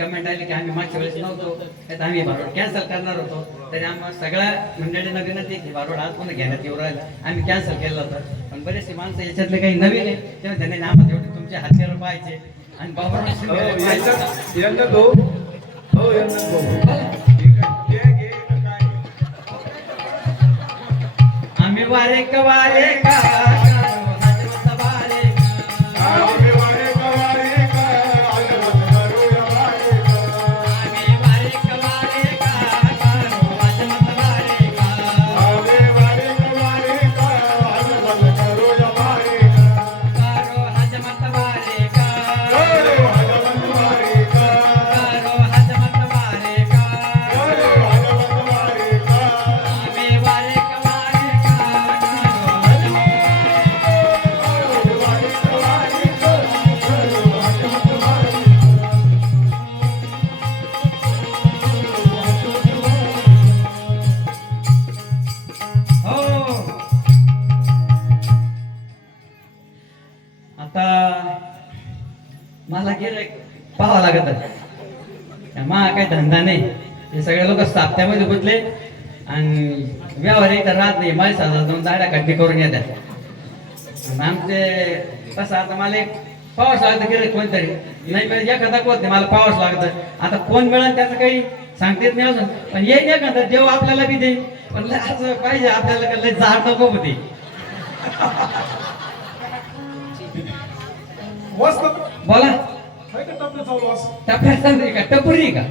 Comment आली की आम्ही मागच्या वेळेस नव्हतो. तर आम्ही बारोड कॅन्सल करणार होतो. तरी आम्हाला सगळ्या मंडळींना विनंती की बारोड आज पुन्हा घेण्यात येऊ राहिलं. आम्ही कॅन्सल केलं होतं. पण बरेचसे माणसं याच्यातले काही नवीन आहे तेव्हा त्यांनी आम्हाला तेवढे तुमचे हातगार पाहायचे. आणि हो, बाबा भाऊ हो काय? आम्ही वारे का वारे का पाहावं लागत आहे. मा काही धंदा नाही. हे सगळे लोक साप्त्यामध्ये गुंतले आणि व्यवहार एक तर राहत नाही. माझ्या साधा दोन दाड्या कट्टी करून येतात आणि आमचे कसं आता मला एक पावस लागतं गिराईक कोणतरी. नाही म्हणजे एखादा कोण नाही. मला पावस लागतं. आता कोण मिळेल त्याचं काही सांगता येत नाही अजून. पण येईल एखादा देव आपल्याला बी देईल. पण असं पाहिजे आपल्याला लय झाड नको होती. बोला. आहे का टपलं चालू असं टप्प्याचा नाही का? टपुरी आहे का?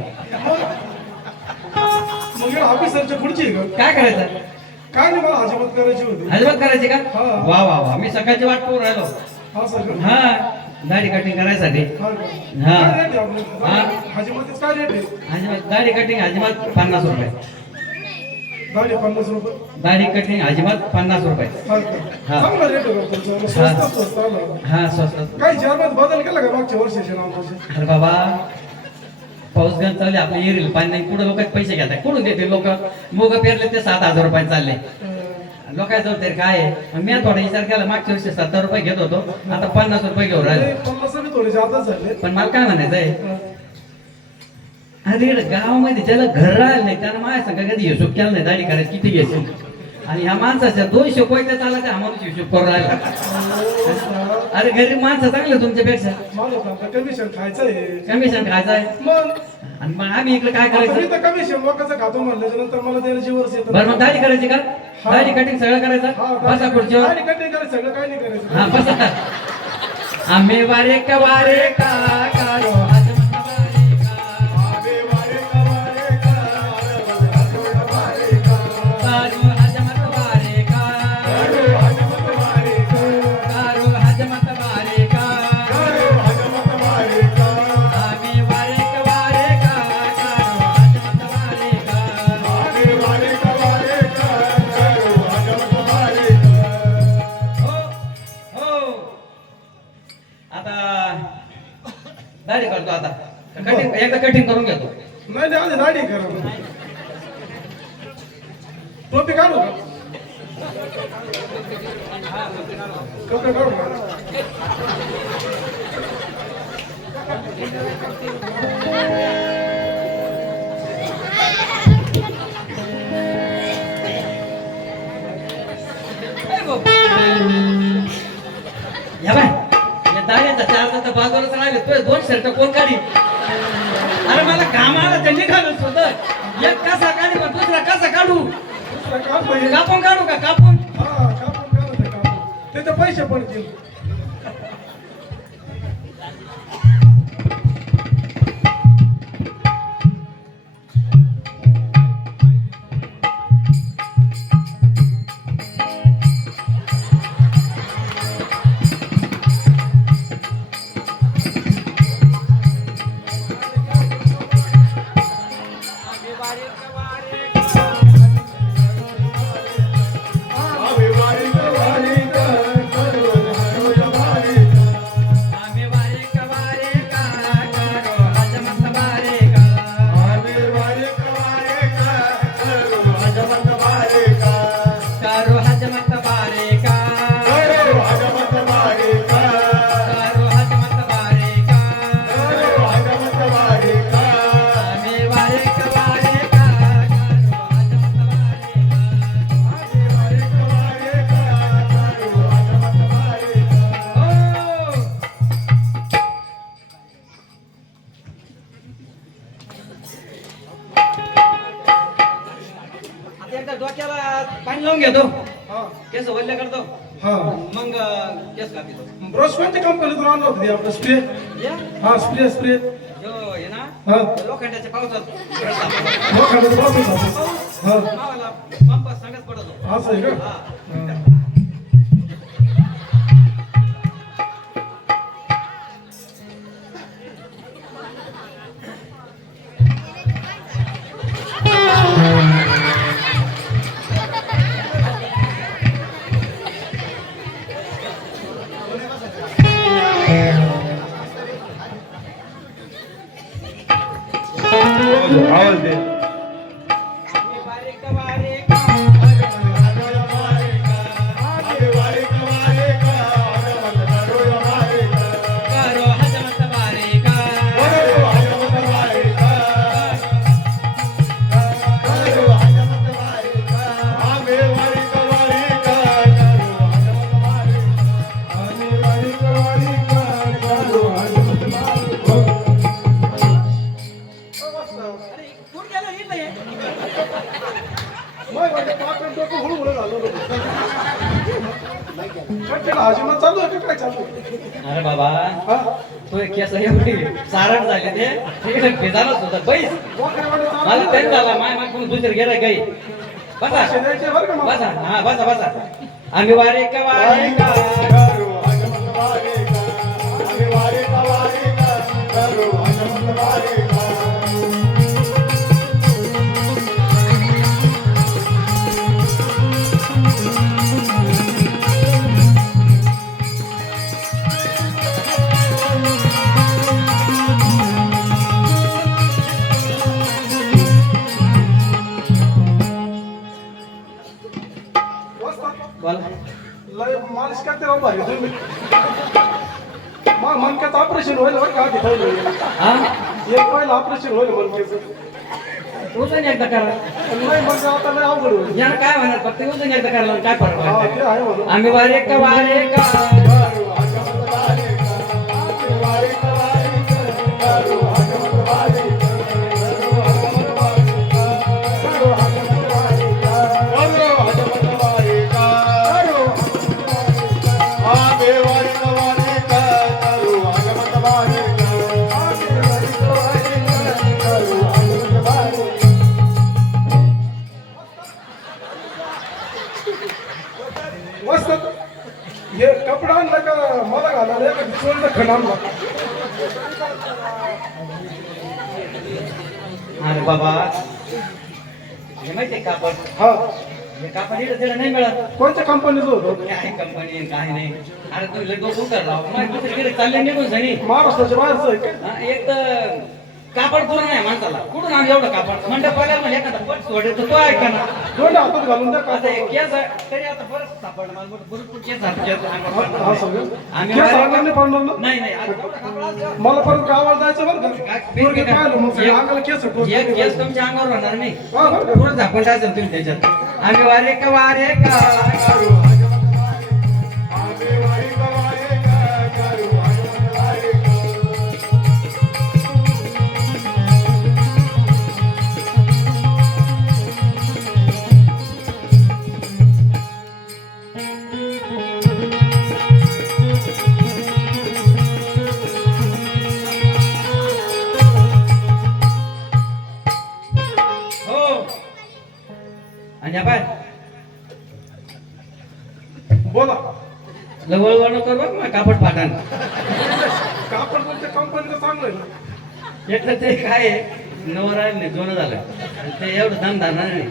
मग या ऑफिसरच्या पुढची आहे का? काय करायचं? काय नाही मला हजामत करायची होती. अजिबात करायची का? हा. वा वा वा. मी सकाळची वाट पाहून राहिलो. हा सर? हा. दाढी कटिंग करायसाठी. हा का? हा. काय रेट आहे आपलं? हा. हजामतीच काय रेट आहे? अजिबात दाढी कटिंग अजिबात पन्नास रुपये. गाडी पन्नास रुपये. दाढी कटिंग अजिबात पन्नास रुपये. हा. का? हा. चांगला रेट आहे बरं तुमचा. स्वस्त स्वस्त आला. हा स्वस्त काही जर्मन बदल केला का मागच्या वर्षाच्या अरे बाबा पाऊस गण चालले आपल्या एरील पाणी नाही. कुठं लोक पैसे घेतात? कुठून देते लोक? मोग पेरले ते सात हजार रुपये चालले. लोकांचं तरी काय? आहे? मग मी थोडा विचार केला मागच्या वर्षी सत्तर रुपये घेत होतो. आता पन्नास रुपये घेऊन राहिले. पन्नास बी थोडे जादा झाले. पण मला काय म्हणायचंय? हा. अरे गावामध्ये ज्याला घर राहिलं नाही त्यानं माझ्या संग कधी हिशोब केला नाही दाढी करायची किती घ्यायची आणि ह्या माणसाच्या दोनशे कोयत्या चालायच्या आम्हाला हिशोब करून राहिला. अरे गरीब माणसं चांगले तुमच्यापेक्षा. तर कमिशन खायचं आहे. कमिशन खायचं आहे? मग? आणि मग आम्ही इकडे काय मी करायचं? तर कमिशन लोकांचं खातो म्हणल्याच्या नंतर मला देण्याची वर्ष येतं बरं मग दाढी करायची का? हा. दाढी कटिंग सगळं करायचं? बसा खुर्चीवर कटिंग करायचं सगळं काही नाही करायचं. हा बसा. आम्ही वारे का वारे का कारो एकदा कटिंग करून घेतो. नाही नाही, आधी दाढी करा. टोपी काढू का? कपडे काढू का? या बाय. या दाढीचा चार तर बाजूलाच राहिले. तो दोन शर्ट कोण काढी अरे मला घाम आला त्यांनी घालून स्वतः. एक कसा काढू पण दुसरा कसा काढू? कापून काढू का? कापून? हा कापून काढू ते पैसे पडतील. घेतो. हा केस वल्ले करतो. हा. मग केस कापितो ब्रश कोणत्या कंपनीतून आणलं होतं? आपलं स्प्रे हा स्प्रे स्प्रे जो ना. लोखंडाच्या पावसात. हो हा. मावाला पंप सांगत पडतो. असं आहे का? हा हा. आवाज चालू आहे का काय चालू आहे? अरे बाबा हा? तो केस एवढी सारड झाले ते तिकडे भेजारच होता बैस चालू माझा आहे. टाइम झाला माय माय कोण दुसरं गेलं काही बसा शेजारचे बरं का मग? बसा हा बसा बसा आम्ही वारे का वारे का करते राव भारी तुम्ही मा मनक्याचं ऑपरेशन होईल बरं का? पहिलं हा? एक पहिलं ऑपरेशन होईल मनक्याचं. उजन एकदा करा. नाही मग आता लय अवघड होईल. यानं काय म्हणणार फक्त उजन एकदा करायला काय फरक हा? ते आहे म्हणून. आम्ही वारे का वारे का? अरे बाबा. हे माहितीये कापड हा. हे कापड इकडे तिकडे नाही मिळत. कोणत्या कंपनीचं होतं? काय कंपनी काय नाही. अरे तू कर राव मग दुसरीकडे चालले निघून सनी महाराष्ट्राच्या बाहेरचं आहे का? हा, एक तर कापड पुरं नाही माणसाला. कुठून आणलं एवढं कापड म्हणलं पगार म्हणजे एखादा पट सोडे तर तो दोन हातात घालून आता हे केस आहे, तरी आता सापडलं मला भरपूर केस आहेत, केस अंगावर हा सगळं? आम्ही केस बाहेर- आणणार नाही पडणार ना? नाही नाही आता एवढं कापड असल्यावर मला परत गावाला जायचं बरं का? काय- पोरगी पाहिलं मग सगळं एक- अंगाला केस टोचले. एक केस तुमच्या अंगावर होणार नाही. हा, बरं का? पुढे झाकून टाकायचं तुम्ही त्याच्यात. आम्ही वारे का वारे का. आणि या पाय बोला. लवळ नको बघ मग कापड फाटान कापड कोणत्या कंपनीचं चांगलं ना. ते काय आहे? नवर नाही जुनं झालं. आणि ते एवढं धरणार नाही?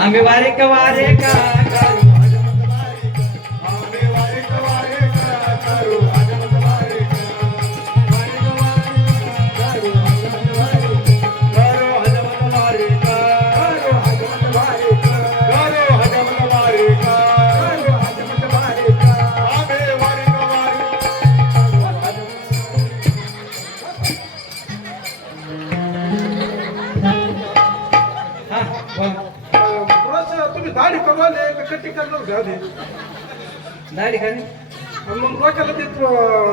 आम्ही वारे का? करवाले का कटिंग करणार आधी दाढी का आणि मग डोक्याला ते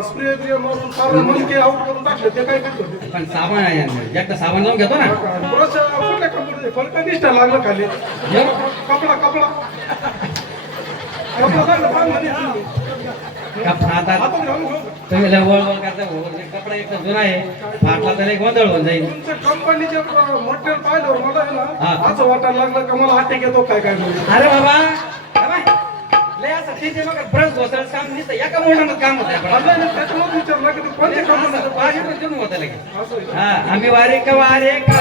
स्प्रे ब्रे मारून सारं मनके आउट करून टाकले ते काय करतो? ते पण साबण आहे एकदा साबण लावून घेतो ना. ब्रश कुठल्या कंपनी फरक निष्ठा लागलं खाली? कपडा कपडा. कपडा लागलं म्हणे तुम्ही. का फाटा. तुम्ही लय वळ वळ करता कपडा एक जुना आहे फाटला तर एक गोंधळ होऊन जाईल कंपनीचे मटेरियल पाहिलं मला असं वाटायला लागलं का मला अटॅक येतो काय काय नाही. अरे बाबा ब्रश घोसाळच काम नुसतं एका मोठ्यानं काम होतं नाही विचारलं की कोणत्या रुपये देऊन होतं लगे असं आहे का? हा आम्ही वारे का वारे का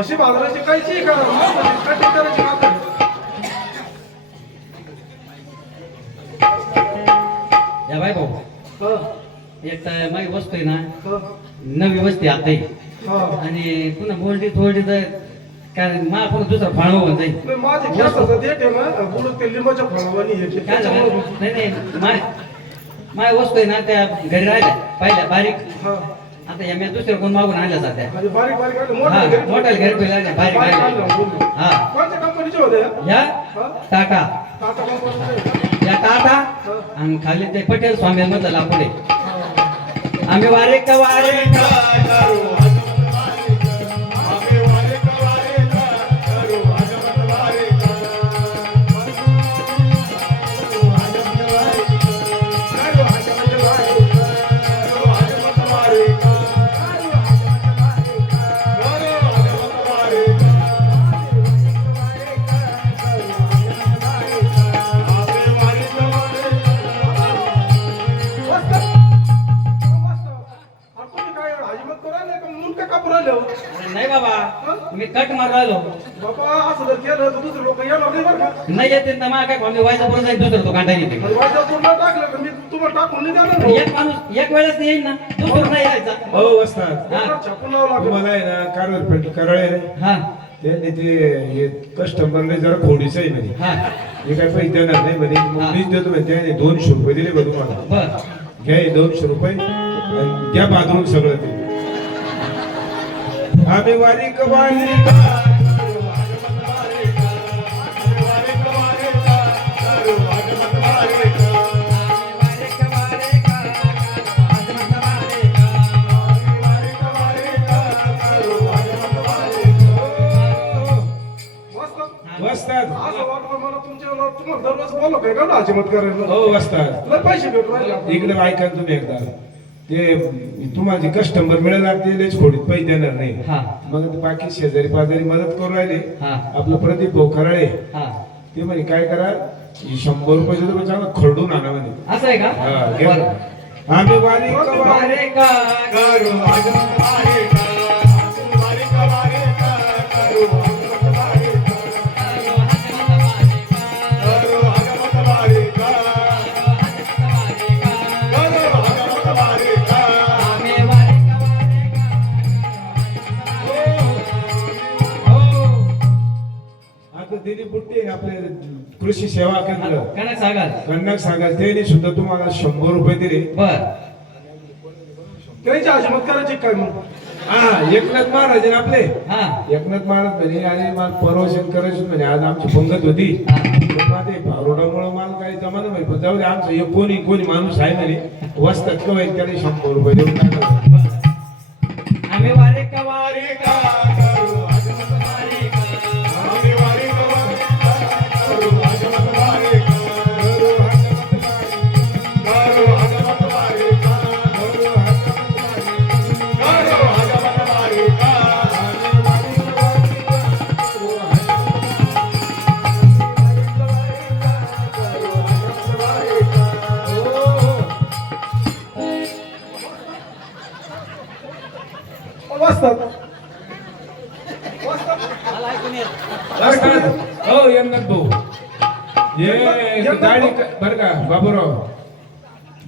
म्हशी बाजाराची कायची का करायची का या बाय भाऊ हा, एक तर माझी वस्तू आहे ना हा, नवी वस्ती आता. हा. आणि पुन्हा बोलटी थोडी तर काय मला पुन्हा दुसरं फाळव होऊन जाईल नाही, माझे केसाचं देठ आहे ना बुडून ते लिंबाच्या फळावानी हे ते. काय झालं त्याच्यामुळं- नाही नाही माय वस्तू आहे ना त्या घरी राहिल्या पाहिल्या बारीक हा. आता या मी दुसऱ्या कोण मागून आणल्या जात्या म्हणजे बारीक बारीक आले, हा मोठ्या घरी- मोठ्या घरी पहिल्या बारीक. बारीक राहिल्या आणलं, बोललो. हा कोणत्या कंपनीचे होते? या? या? टाटा. टाटा कंपनीचे या टाटा? आणि खाली ते पटेल स्वामी मधलं आहे. आम्ही वारे का वारे का. कट मार राहिलो बाबा असं जर केलं तर दुसरे लोक येणार नाही बरं का? नाही येते ना मला काय आम्ही व्हायचा बरोबर जाईल दुसरं तो कांटा येते आणि टाकलं का मी तुम्हाला टाकून नाही देणार हो. एक माणूस एक वेळेस नाही येईल ना दुसरं नाही यायचा. हो वसतात हा. कोणाला छापून लावावं लागेल. तुम्हाला आहे ना कारवार पेट करळे हा. त्यांनी ते हे कस्टमरने जरा खोडीचं आहे म्हणे. हा. हे काय पैसे देणार नाही म्हणे. हा. मग मीच देतो म्हणे त्याने दोनशे रुपये दिले बघ तुम्हाला. बर. घ्या हे दोनशे रुपये आणि घ्या बाजून सगळं ते. हाजीमत करायला हो असतात पैसे भेटू इकडे ऐका तुम्ही एकदा ते तुम्हाला जे कस्टमर मिळाला ते खोडीत पैसे देणार नाही. हा. मग बाकी शेजारी पाजारी मदत करू राहिले. हा. आपलं प्रदीप भाऊ खराळे. हा. ते म्हणे काय करा? शंभर रुपये चांगला खरडून आणा म्हणे. असं आहे हा, का. आम्ही वारी दिली बुट्टी आपले कृषी सेवा केंद्र. कणक सागर कन्नक सांगा त्याने सुद्धा तुम्हाला शंभर रुपये दिले. बर. त्यांची हाजीमत करायची काय मग? हा एकनाथ महाराज आहे ना आपले. हा. एकनाथ महाराज म्हणे आणि मला परवशन करायचं म्हणे आज आमची पंगत होती. भारुडामुळं मला काही जमाना नाही पण जाऊ दे आमचं हे कोणी कोणी माणूस आहे म्हणे. वस्तात का होईल त्याने शंभर रुपये देऊन टाका. आम्ही वारे का वारे का? हो यंगत भाऊ. हे गाडी बर का बाबूराव.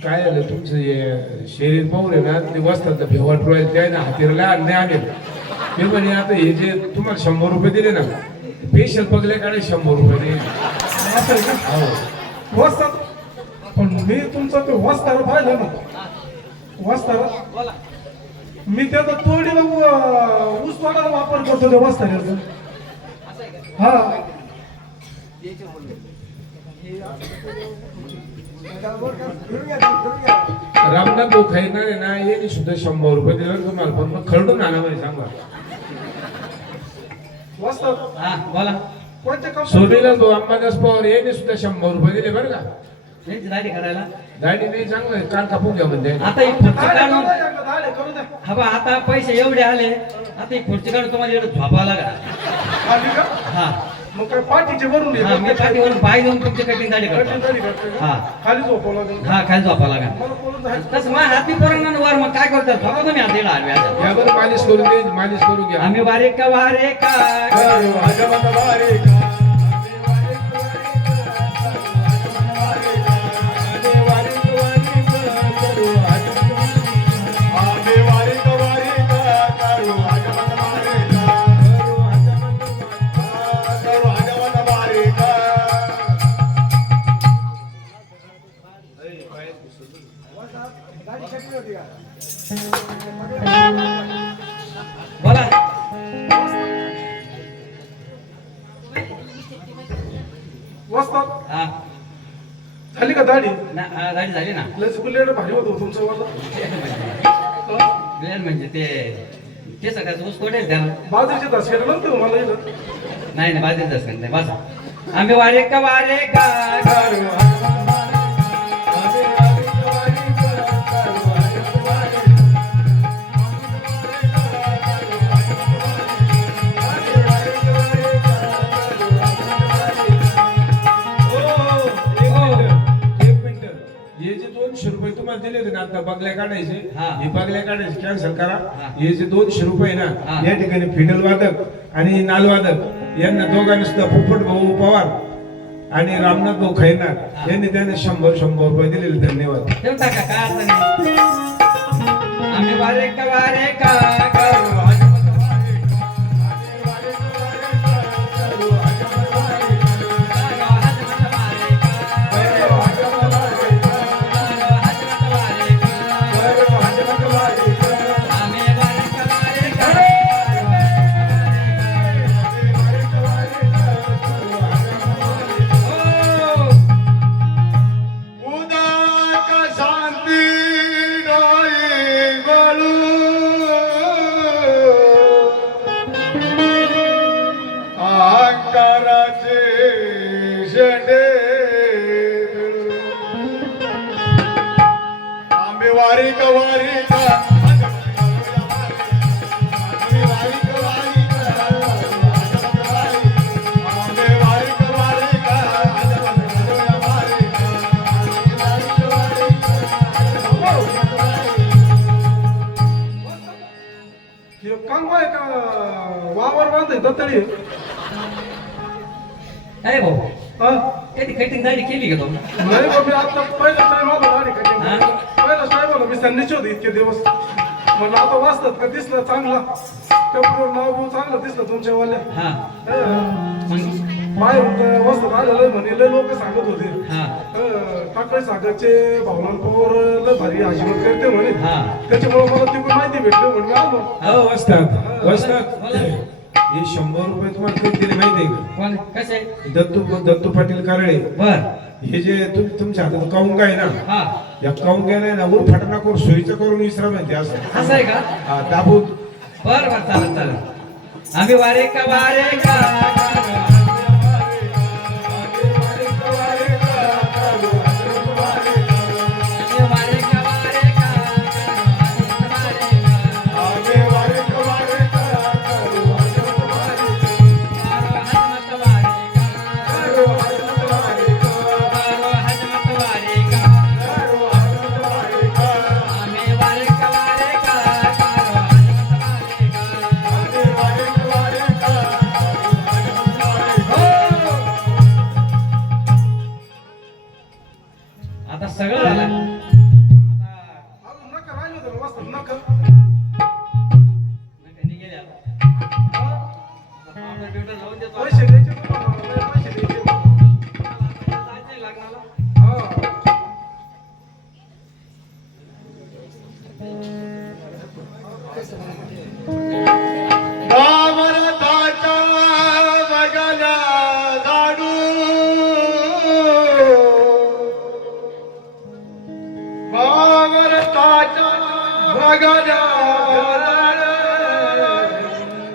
काय झालं तुमचं हे शरीर पाहून आहे ना ते वस्तात भेवट रोयल त्या ना हातीला नाही आले मी म्हणे आता हे जे तुम्हाला शंभर रुपये दिले ना स्पेशल पगले काढे शंभर रुपये दिले. हो. वाचतात पण मी तुमचं ते वाचताना पाहिलं ना. वाचताना मी त्याचा तोडीला ऊस तोडायला वापर करतो त्या वाचताना हा. रामनाथ भाऊ खाईणार आहे ना येणे सुद्धा शंभर रुपये दिले तुम्हाला पण मग खरडून आणा म्हणे सांगा. वाचतात हा बोला. कोणत्या सोनीला भाऊ अंबादास पवार येणे सुद्धा शंभर रुपये दिले बरं का? दाढी करायला. गाडी नाही चांगलं आहे, कान कापून घ्या म्हणजे आता ही खुर्ची काढून. हा बा आता पैसे एवढे आले आता ही खुर्ची काढून तुम्हाला एवढं झोपावं लागा का? हा. मग काय पाठीचे भरून हा मी पाठीवरून पाय देऊन तुमची कटिंग दाढी करतो? हा. खाली झोपावं लागेल. हा खाली झोपावं लागा मला बोलून जायचं तसं माझ्या हाती पोरांना वर मग काय करतात झोपा तुम्ही हाती आडव्या या बरं मालिश करून दे मालिश करून घ्या. आम्ही वारे का वारे का? दाढी झाली ना? लस बुलेट भारी होतो तुमचं वाला प्लेन म्हणजे ते ते सगळ्याचं ऊस तोडेल त्याला. बाजूचे दसकेट नव्हते मला नाही नाही बाजरीच असं नाही बसा. आम्ही वारे का? वारे का दोनशे रुपये तुम्हाला दिले होते ना आता बगल्या काढायचे हा. हे बगल्या काढायचे कॅन्सल करा हा. जे दोनशे रुपये ना हा. या ठिकाणी फिडल वादक आणि नाल वादक यांना दोघांनी सुद्धा पोपट भाऊ पवार आणि रामनाथ भाऊ खैनार यांनी त्यांना शंभर शंभर रुपये दिलेले धन्यवाद काय नाही आम्ही वारे का वारे का करू दत्तळी अरे भाऊ? हा? कधी कटिंग दाढी केली का तुम्ही? नाही बा, मी आता पहिला टाइम आलो दाढी कटिंग हा? पहिला टाइम आलो मी संधीची होती इतके दिवस. म्हणलं आता वाचतात का? दिसलं चांगला. कपडे नाव बिव चांगलं दिसलं तुमच्यावाल्या हा. हा. मग? बाय वस्तात आलेलं म्हणे लय लोक सांगत होते. हा. टाकळे सागरचे भावनाल पवार लय भारी आशीर्वाद करते म्हणे. हा. त्याच्यामुळे मला ती माहिती भेटली म्हणून मी आलो. हो वसतात वसतात. हे शंभर रुपये तुम्हाला कधी दिले माहिती आहे कोण? कसे? दत्तू दत्तू पाटील कारळे. बर. हे जे तुम तुमच्या हातात काउंगा आहे ना हा. या काउंग्या नाही ना वर फटाना करून सोयीचं करून विसरा माहिती असं. असं आहे का? हा, दाबून. बर बर चालेल चालेल. आम्ही वारे का वारे का.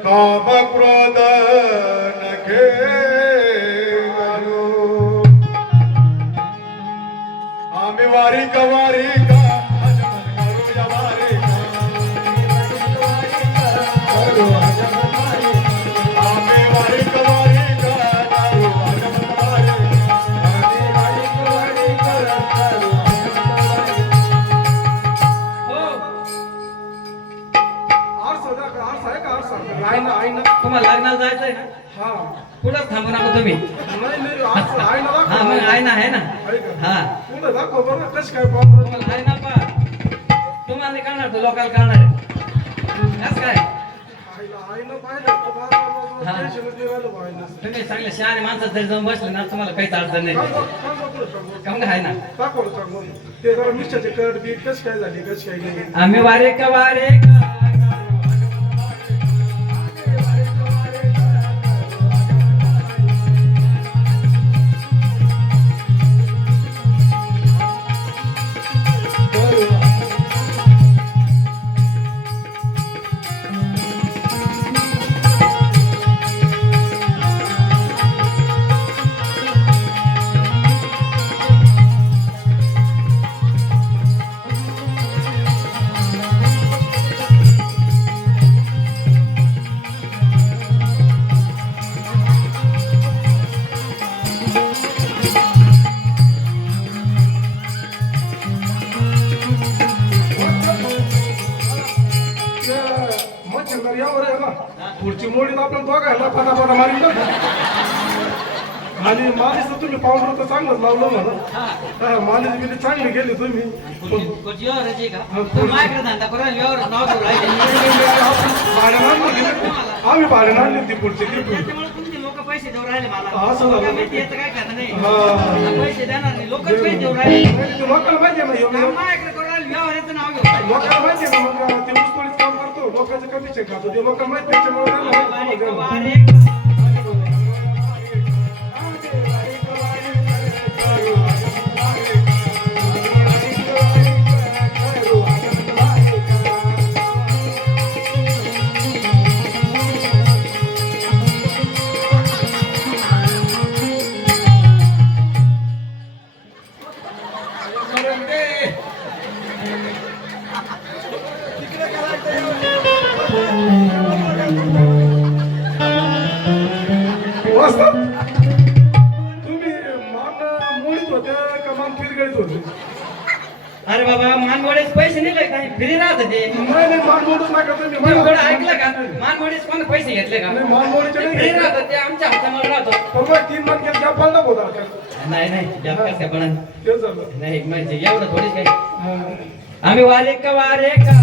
काम क्रोध नखे गाडू आम्ही वारी तुम्हाला लग्नाला जायचंय ना हा. कुठंच थांबू नका तुम्ही? नाही नाही आरसा आहे ना हा मग आहे ना आहे ना? आहे का? हा. पुढे दाखव बरं कसं काय पाहू तुम्हाला आहे ना पा. तुम्हाला नाही कळणार तो लोकांना कसं काय? हा. तुम्ही चांगले शहाणे माणसं जरी जाऊन बसले ना तुम्हाला काहीच अडचण नाही. बरं. कामून आहे ना. ते जरा मिरच्याचे कट बीट कसं काय झाली कसं काय गेली? आम्ही वारे का वारे का? मालिश तर तुम्ही पावडर तर चांगलंच लावलं म्हणा हा. मालिश बिली चांगली गेली तुम्ही. आम्ही भाड्यानं आणली ती पुढची. त्याच्यामुळे पैसे देऊ राहिले मला. असं झालं. लोकं माहिती याचं काय करणार नाही. हा. फ्री राहत ते ऐकलं का? मानवडेच कोण पैसे घेतले का? फ्री ते आमच्या हातामध्ये राहतो पण? नाही नाही पण म्हणजे एवढं थोडीच काही. आम्ही वारे का वारे का?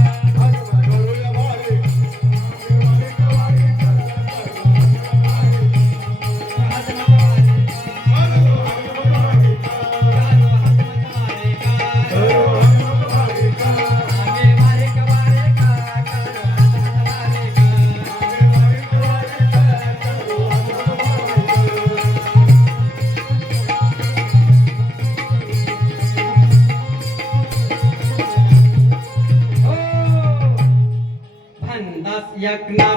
Black